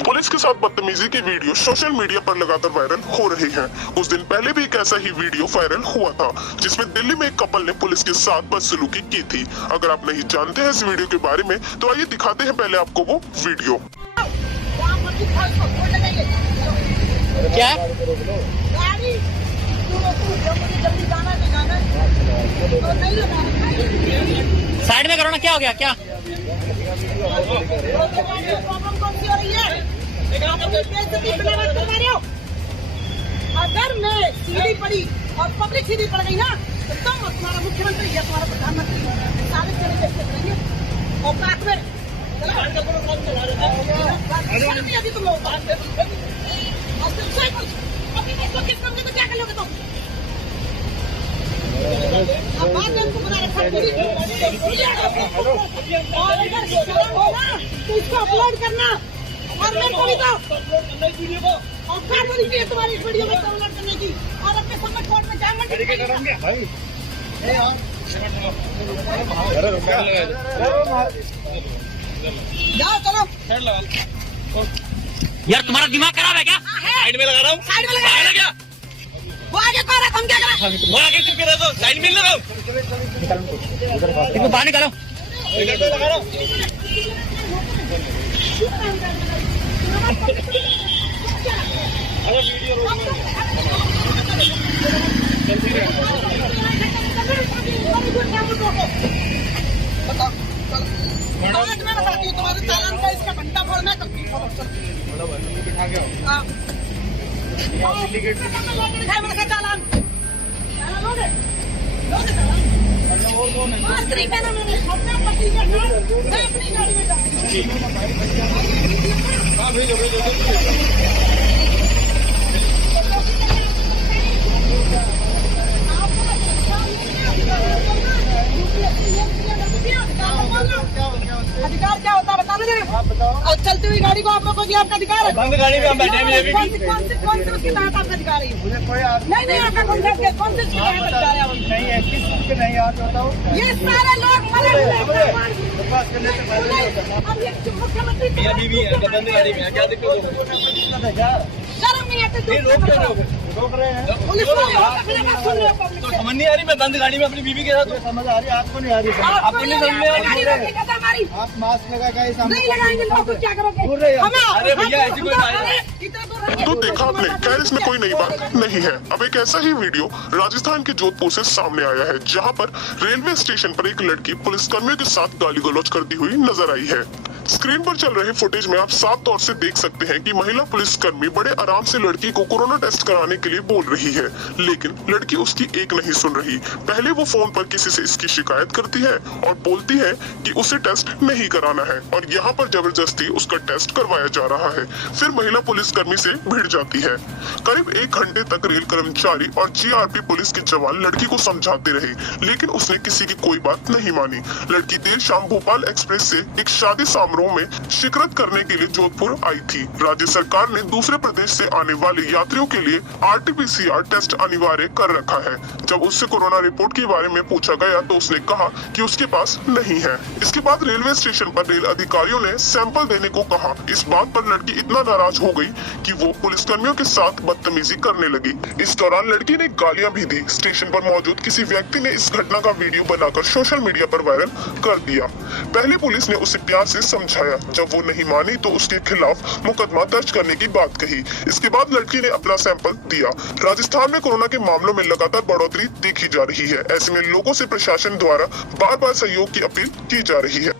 Police के साथ बदतमीजी की वीडियो सोशल मीडिया पर लगातार वायरल हो रही हैं। कुछ दिन पहले भी एक ऐसा ही वीडियो वायरल हुआ था जिसमें दिल्ली में एक कपल ने पुलिस के साथ बदसलूकी की थी। अगर आप नहीं जानते हैं इस वीडियो के बारे में तो आइए दिखाते हैं पहले आपको वो वीडियो। क्या साइड में करो ना, क्या हो गया? क्या प्रॉब्लम कौन सी हो रही है? अगर मैं सीधी पड़ी और पब्लिक सीधी पड़ गई ना तो तुम तुम्हारा मुख्यमंत्री या तुम्हारा प्रधानमंत्री सारे चले कैसे करेंगे? और बात में अभी तुम लोग बात में किस बंदे को क्या कर लोगे तुम? बात में तुम बना रखा और अगर शर्म हो ना तो इसको अपलोड करना और मेरे को भी दो और कार होनी चाहिए तुम्हारी इस वीडियो में डाउनलोड करने की और अपने सबमिट कोड में डायमंड जाओ चलो। यार तुम्हारा दिमाग खराब है क्या? साइड में लगा रहा हूँ। साइड में लगा साइड में क्या? वो आगे कौन है? हम क्या करें? वो आगे चुप के रह दो, साइड में लगाओ। इसको बाहर निकालो। इधर तो लगा रहा हूँ। अरे वीडियो बताओ आज मैं बताती हूँ तुम्हारे चालान का इसका घंटा फोड़ना करती हूँ। चालान लोगे मैं अपनी गाड़ी में अधिकार क्या होता है बता दो जरा। आप बताओ। और चलती हुई गाड़ी को आप लोगों को आपका अधिकार है? बंद गाड़ी में हम बैठे हैं। कौन से उसके तहत आपका अधिकार है? मुझे कोई नहीं आपका कौन से उसके तहत अधिकार है? नहीं है किस चीज के नहीं याद होता हूँ। ये सारे लोग मुख्यमंत्री बंद गाड़ी में क्या दिक्कत? शर्म नहीं आती? रोक रहे हैं। पुलिस तो समझ नहीं आ रही, मैं बंद गाड़ी में अपनी बीवी के साथ समझ आ रही है, आपको नहीं आ रही। आपको नहीं समझ में आ रही? आप मास्क लगा के नहीं लगाएंगे लोग तो क्या करोगे? अरे भैया ऐसी कोई तो देखा आपने, खैर इसमें कोई नई बात नहीं है। अब एक ऐसा ही वीडियो राजस्थान के जोधपुर से सामने आया है जहां पर रेलवे स्टेशन पर एक लड़की पुलिसकर्मियों के साथ गाली गलौज करती हुई नजर आई है। स्क्रीन पर चल रहे फुटेज में आप साफ तौर से देख सकते हैं कि महिला पुलिसकर्मी बड़े आराम से लड़की को कोरोना टेस्ट कराने के लिए बोल रही है, लेकिन लड़की उसकी एक नहीं सुन रही। पहले वो फोन पर किसी से इसकी शिकायत करती है और बोलती है कि उसे टेस्ट नहीं कराना है और यहाँ पर जबरदस्ती उसका टेस्ट करवाया जा रहा है। फिर महिला पुलिसकर्मी से भिड़ जाती है। करीब 1 घंटे तक रेल कर्मचारी और जीआरपी पुलिस के जवान लड़की को समझाते रहे, लेकिन उसने किसी की कोई बात नहीं मानी। लड़की देर शाम भोपाल एक्सप्रेस से एक शादी समारोह में शिरकत करने के लिए जोधपुर आई थी। राज्य सरकार ने दूसरे प्रदेश से आने वाले यात्रियों के लिए RT-PCR टेस्ट अनिवार्य कर रखा है। जब उससे कोरोना रिपोर्ट के बारे में पूछा गया तो उसने कहा कि उसके पास नहीं है। इसके बाद रेलवे स्टेशन पर रेल अधिकारियों ने सैंपल देने को कहा। इस बात पर लड़की इतना नाराज हो गई कि वो पुलिसकर्मियों के साथ बदतमीजी करने लगी। इस दौरान लड़की ने गालियां भी दी। स्टेशन पर मौजूद किसी व्यक्ति ने इस घटना का वीडियो बनाकर सोशल मीडिया पर वायरल कर दिया। पहले पुलिस ने उसे प्यार से समझाया, जब वो नहीं मानी तो उसके खिलाफ मुकदमा दर्ज करने की बात कही। इसके बाद लड़की ने अपना सैंपल दिया। राजस्थान में कोरोना के मामलों में लगातार बढ़ोतरी देखी जा रही है। ऐसे में लोगों से प्रशासन द्वारा बार बार सहयोग की अपील की जा रही है।